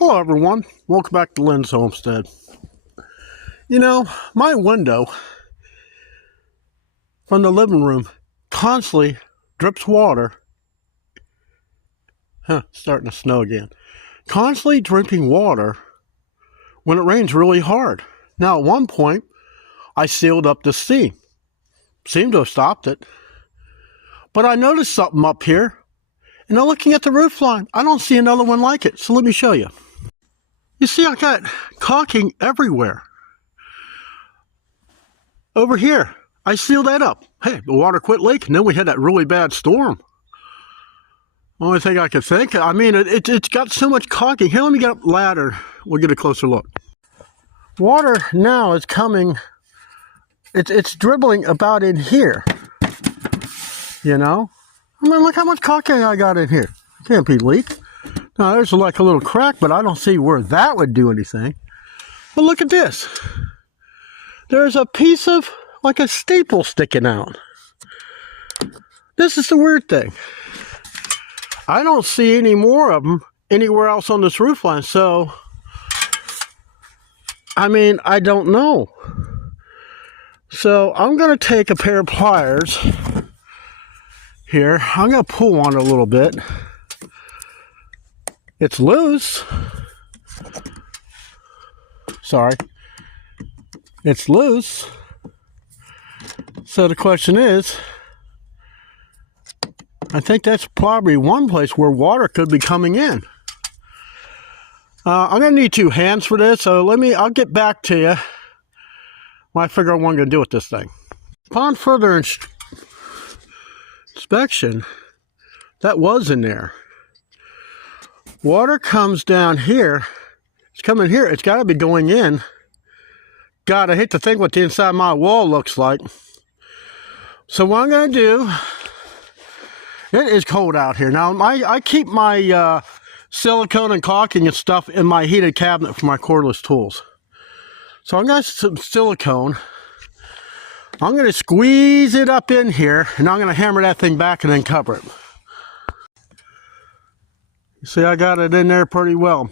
Hello everyone, welcome back to Lynn's Homestead. You know, my window from the living room constantly drips water. Starting to snow again. Constantly dripping water when it rains really hard. Now at one point, I sealed up the seam. Seemed to have stopped it. But I noticed something up here, and now looking at the roof line, I don't see another one like it, so let me show you. You see, I got caulking everywhere. Over here, I sealed that up. Hey, the water quit leaking, then we had that really bad storm. Only thing I could think, I mean, it's got so much caulking. Here, let me get up the ladder. We'll get a closer look. Water now is coming, it's dribbling about in here. You know? I mean, look how much caulking I got in here. Can't be leaked. Now, there's like a little crack, but I don't see where that would do anything. But look at this. There's a piece of, like a staple sticking out. This is the weird thing. I don't see any more of them anywhere else on this roof line, so, I mean, I don't know. So, I'm going to take a pair of pliers here. I'm going to pull on it a little bit. It's loose. Sorry. It's loose. So the question is, I think that's probably one place where water could be coming in. I'm going to need 2 hands for this, so I'll get back to you when I figure out what I'm going to do with this thing. Upon further inspection, that was in there. Water comes down here. It's coming here. It's got to be going in. God, I hate to think what the inside of my wall looks like. So what I'm going to do, it is cold out here. Now, I keep my silicone and caulking and stuff in my heated cabinet for my cordless tools. So I'm going to some silicone. I'm going to squeeze it up in here, and I'm going to hammer that thing back and then cover it. You see, I got it in there pretty well.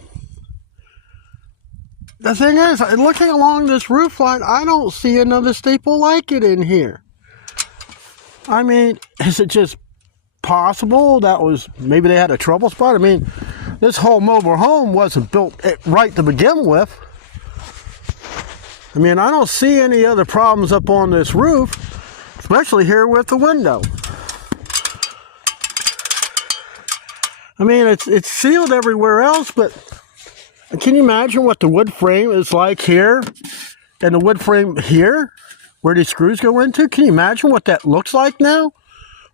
The thing is, looking along this roof line, I don't see another staple like it in here. I mean, is it just possible that maybe they had a trouble spot? I mean, this whole mobile home wasn't built right to begin with. I mean, I don't see any other problems up on this roof, especially here with the window. I mean, it's sealed everywhere else, but can you imagine what the wood frame is like here and the wood frame here where these screws go into? Can you imagine what that looks like now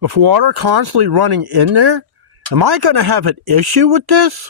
with water constantly running in there? Am I going to have an issue with this?